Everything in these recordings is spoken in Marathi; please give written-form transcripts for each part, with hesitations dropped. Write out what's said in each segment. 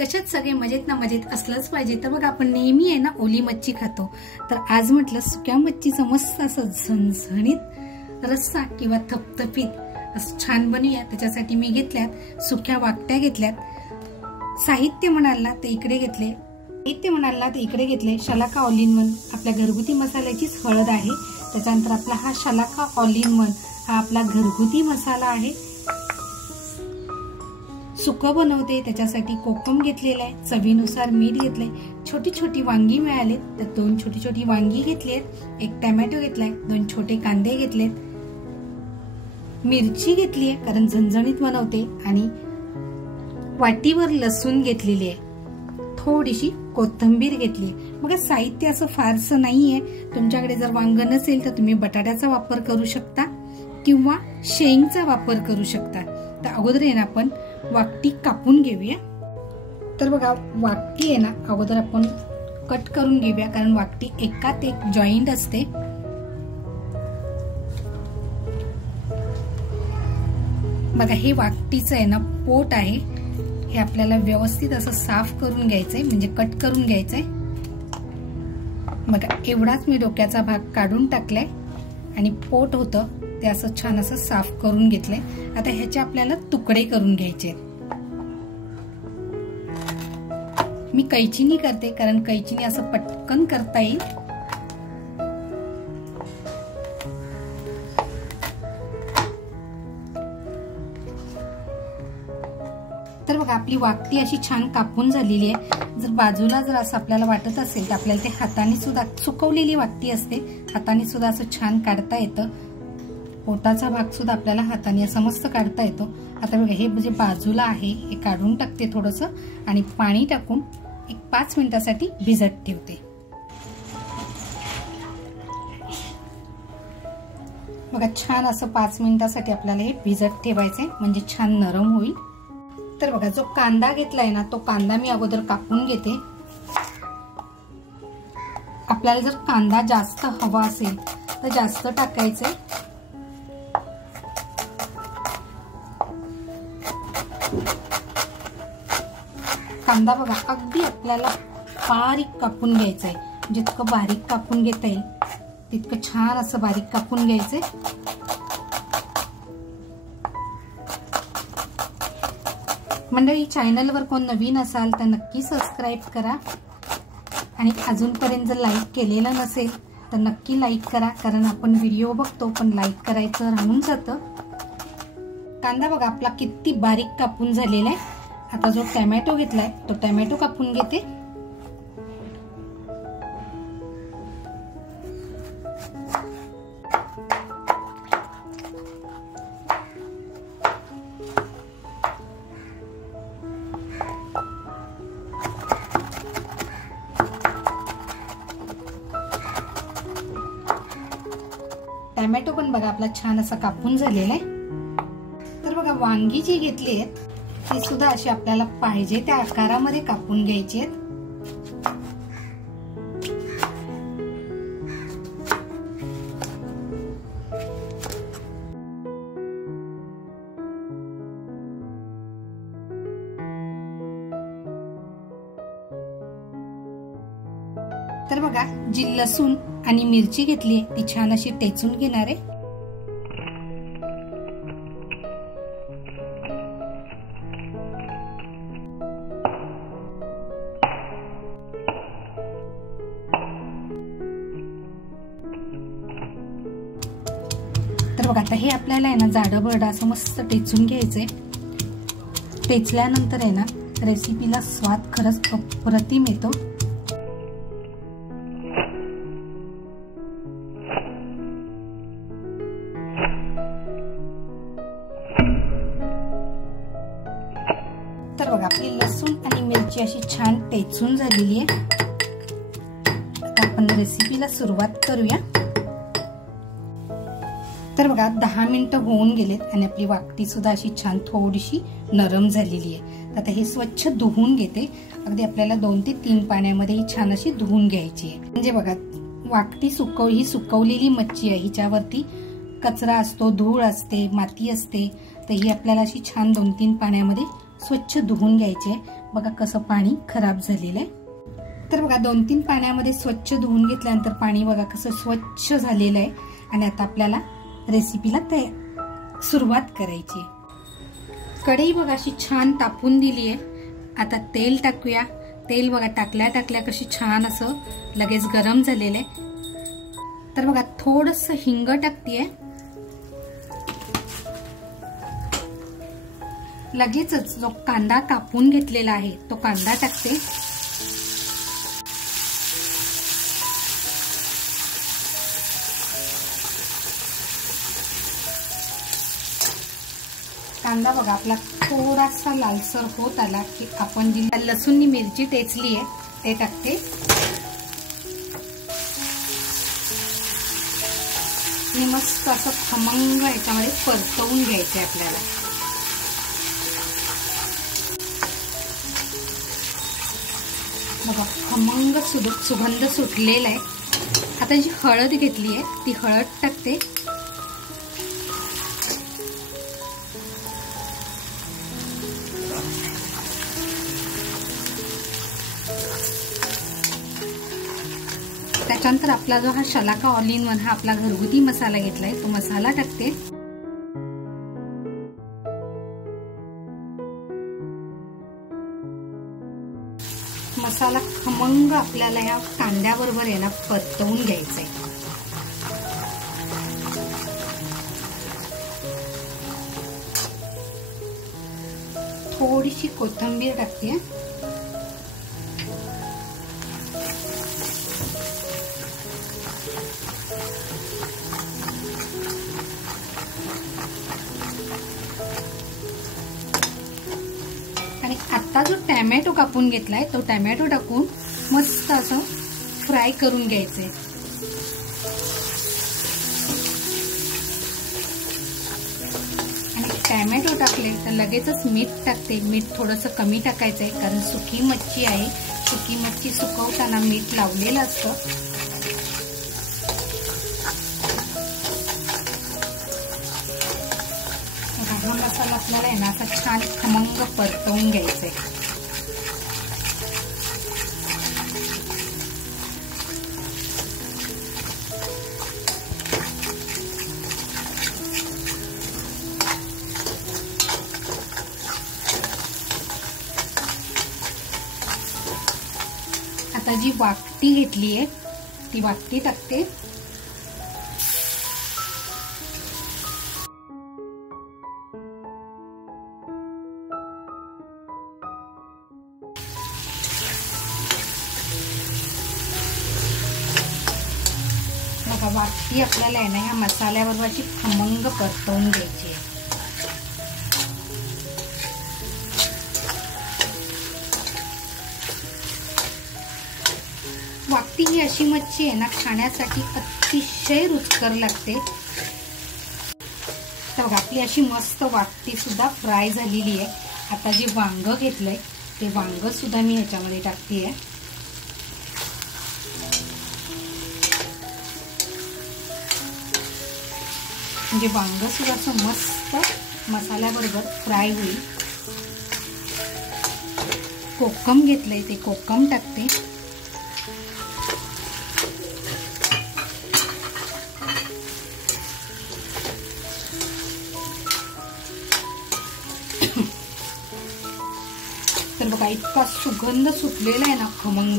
कशात सगळे मजेत ना मजेत असलंच पाहिजे. तर बघा आपण नेहमी आहे ना ओली मच्छी खातो, तर आज म्हटलं सुक्या मच्छीचं मस्त असं झणझणीत रस्सा किंवा थपथपीत असं छान बनवूया. त्याच्यासाठी मी घेतल्यात सुक्या वाकट्या घेतल्यात. साहित्य म्हणाल ना तर इकडे घेतले शलाका ऑल इन वन, आपल्या घरगुती मसाल्याचीच हळद आहे. त्याच्यानंतर आपला हा शलाका ऑल इन वन हा आपला घरगुती मसाला आहे. सुकं बनवते त्याच्यासाठी कोकम घेतलेला आहे, चवीनुसार मीठ घेतलंय. छोटी छोटी वांगी मिळाली तर 2 छोटी छोटी वांगी घेतलीत, 1 टोमॅटो घेतलाय, 2 छोटे कांदे घेतलेत, मिरची घेतलीये कारण झणझणीत बनवते, आणि वाटीवर लसूण घेतलेली आहे, थोडीशी कोथिंबीर घेतली. बघा साहित्य असं फारसं नाहीये. तुमच्याकडे जर वांग नसेल तर तुम्ही बटाट्याचा वापर करू शकता किंवा शेंगचा वापर करू शकता. तर अगोदर आहे ना आपण वाकटी कापून घेऊया. तर बघा वाकटी आहे ना अगोदर आपण कट करून घेऊया, कारण वाकटी एकात एक जॉईंट असते. बघा हे वाकटीचं आहे ना पोट आहे, हे आपल्याला व्यवस्थित असं साफ करून घ्यायचंय, म्हणजे कट करून घ्यायचंय. बघा एवढाच मी डोक्याचा भाग काढून टाकलाय आणि पोट होतं ते असं छान असं साफ करून घेतलंय. आता ह्याचे आपल्याला तुकडे करून घ्यायचे. मी कैचीनी करते कारण कैचीनी असं पटकन करता येईल. तर बघा आपली वाकटी अशी छान कापून झालेली आहे. जर बाजूला जर असं आपल्याला वाटत असेल तर आपल्याला ते हाताने सुद्धा, सुकवलेली वाकटी असते, हाताने सुद्धा असं छान काढता येतं. पोटाचा भाग सुद्धा आपल्याला हाताने असं मस्त काढता येतो. आता बघा हे जे बाजूला आहे हे काढून टाकते थोडंसं आणि पाणी टाकून 5 मिनिटासाठी भिजत ठेवते. बघा छान असं 5 मिनिटासाठी आपल्याला हे भिजत ठेवायचंय, म्हणजे छान नरम होईल. तर बघा जो कांदा घेतलाय ना तो कांदा मी अगोदर कापून घेते. आपल्याला जर कांदा जास्त हवा असेल तर जास्त टाकायचंय. कांदा बघा अगदी आपल्याला बारीक कापून घ्यायचंय. जितकं बारीक कापून घेता येईल तितकं छान असं बारीक कापून घ्यायचंय. मंडळी चॅनलवर कोण नवीन असाल तर नक्की सबस्क्राईब करा, आणि अजूनपर्यंत जर लाईक केलेलं नसेल तर नक्की लाईक करा, कारण आपण व्हिडिओ बघतो पण लाईक करायचं राहून जातं. कांदा बघा आपला किती बारीक कापून झालेला आहे. आता जो टोमॅटो घेतलाय तो टोमॅटो कापून घेते. टोमॅटो पण बघा आपला छान असा कापून झालेला आहे. तर बघा वांगी जी घेतली आहेत ती सुद्धा अशी आपल्याला पाहिजे त्या आकारामध्ये कापून घ्यायची आहेत. तर बघा जी लसूण आणि मिरची घेतली ती छान अशी टेचून घेणार आहे. तर बघा आता हे आपल्याला आहे ना जाडं भरडं असं मस्त टेचून घ्यायचंय. टेचल्यानंतर आहे ना रेसिपीला स्वाद खरंच अप्रतिम येतो. तर बघा आपली लसूण आणि मिरची अशी छान टेचून झालेली आहे. आता आपण रेसिपीला सुरुवात करूया. तर बघा 10 मिनिटं होऊन गेलेत आणि आपली वाकटी सुद्धा अशी छान थोडीशी नरम झालेली आहे. आता हे स्वच्छ धुवून घेते. अगदी आपल्याला 2 ते 3 पाण्यामध्ये ही छान अशी धुवून घ्यायची आहे. म्हणजे बघा वाकटी ही सुकवलेली मच्छी आहे, हिच्यावरती कचरा असतो, धूळ असते, माती असते. तर ही आपल्याला अशी छान 2-3 पाण्यामध्ये स्वच्छ धुवून घ्यायची आहे. बघा कसं पाणी खराब झालेलं आहे. तर बघा 2-3 पाण्यामध्ये स्वच्छ धुवून घेतल्यानंतर पाणी बघा कसं स्वच्छ झालेलं आहे. आणि आता आपल्याला रेसिपीला सुरुवात करायची. कढई बघा अशी छान तापून दिली आहे. आता तेल टाकूया. तेल बघा टाकल्या टाकल्या कशी छान असं लगेच गरम झालेलं आहे. तर बघा थोडंसं हिंग टाकतेय. लगेचच जो कांदा कापून घेतलेला आहे तो कांदा टाकते. कांदा बघा आपला थोडासा लालसर होत आला की आपण जी लसूण मिरची टेचली आहे ते टाकते. आणि मस्त असं खमंग याच्यामध्ये परतवून घ्यायचंय आपल्याला. बघा खमंग सुगंध सुटलेला आहे. आता जी हळद घेतली आहे ती हळद टाकते. त्याच्यानंतर आपला जो हा शलाका ऑल इन वन हा आपला घरगुती मसाला घेतलाय तो मसाला टाकते. मसाला खमंग आपल्याला या कांद्याबरोबर आहे ना परतवून घ्यायचंय. थोडीशी कोथिंबीर टाकते. आणि आता जो टॅमॅटो कापून घेतलाय तो टॅमॅटो टाकून मस्त असं फ्राय करून घ्यायचंय. आणि टॅमॅटो टाकले तर लगेचच मीठ टाकते. मीठ थोडंसं कमी टाकायचंय कारण सुकी मच्छी आहे. सुकी मच्छी सुकवताना मीठ लावलेलं असतं. हा मसाला आपल्याला आहे ना असा छान खमंग परतवून घ्यायचा आहे. आता जी वाटी घेतली आहे ती वाटी टाकते. वाटी आपल्याला आहे ना ह्या मसाल्याबरोबर अशी खमंग परतवून घ्यायची आहे. वाटी ही अशी मच्छी आहे ना खाण्यासाठी अतिशय रुचकर लागते. तर बघा आपली अशी मस्त वाटी सुद्धा फ्राय झालेली आहे. आता जे वांग घेतलंय ते वांग सुद्धा मी ह्याच्यामध्ये टाकतेय. म्हणजे वांग सुद्धा असं मस्त मसाल्याबरोबर फ्राय होईल. कोकम घेतलंय ते कोकम टाकते. तर बघा इतका सुगंध सुटलेला आहे ना खमंग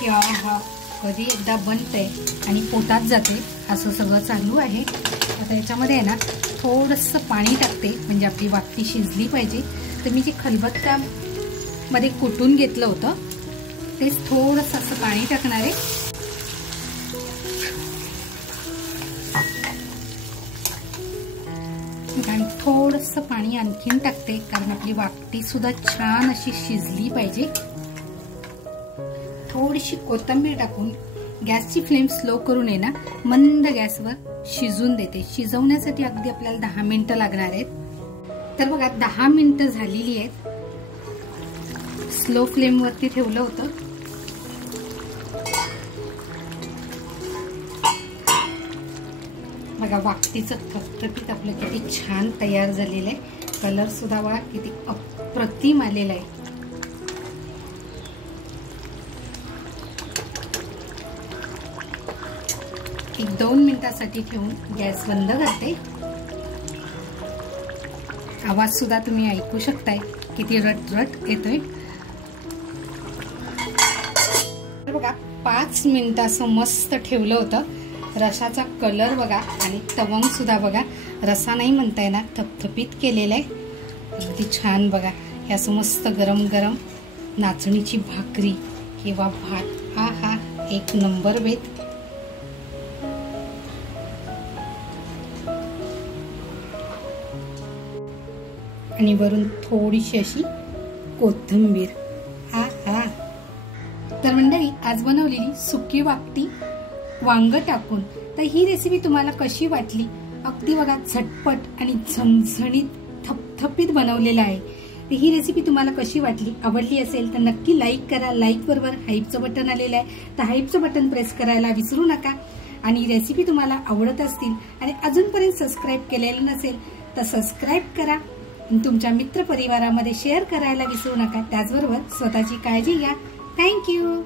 की हा कधी एकदा बनतंय आणि पोटात जाते असं सगळं चालू आहे. आता याच्यामध्ये आहे ना थोडंसं पाणी टाकते म्हणजे आपली वाटी शिजली पाहिजे. तर मी जे खलबत्त्यामध्ये कुटून घेतलं होतं तेच थोडंसं असं पाणी टाकणार आहे. आणि थोडंसं पाणी आणखीन टाकते कारण आपली वाटी सुद्धा छान अशी शिजली पाहिजे. थोडीशी कोथिंबीर टाकून गॅसची फ्लेम स्लो करून आहे ना मंद गॅसवर शिजून देते. शिजवण्यासाठी अगदी आपल्याला 10 मिनिटं लागणार आहेत. तर बघा 10 मिनिटं झालेली आहेत. स्लो फ्लेम वरती ठेवलं होतं. बघा वाटीचं थपथपीत आपलं किती छान तयार झालेलं आहे. कलर सुद्धा बघा किती अप्रतिम आलेला आहे. एक 2 मिनिटासाठी ठेवून गॅस बंद करते। आवाज सुद्धा तुम्ही ऐकू शकताय किती रट येतोय। बघा 5 मिनिटं असं मस्त ठेवलं होतं। रसाचा कलर बघा आणि तवंग सुद्धा बघा, रसा नाही म्हणता येणार, थपथपीत केलेला आहे। अगदी छान बघा, हे असं मस्त गरम गरम नाचणीची भाकरी किंवा भात, हा एक नंबर बेत। आणि वरून थोडीशी अशी कोथिंबीर, हा। तर मंडळी, आज बनवलेली सुकी वाकटी वांग टाकून। तर ही रेसिपी तुम्हाला कशी वाटली? अगदी बघा झटपट आणि झणझणीत थपथपीत बनवलेला आहे। ही रेसिपी तुम्हाला कशी वाटली? आवडली असेल तर नक्की लाईक करा। लाईक बरोबर हाईपचं बटन आलेलं आहे, तर हाईपचं बटन प्रेस करायला विसरू नका। आणि रेसिपी तुम्हाला आवडत असतील आणि अजूनपर्यंत सबस्क्राईब केलेलं नसेल तर सबस्क्राईब करा। तुमच्या मित्र परिवारामध्ये शेअर करायला विसरू नका। त्याचबरोबर स्वतःची काळजी घ्या। थँक्यू।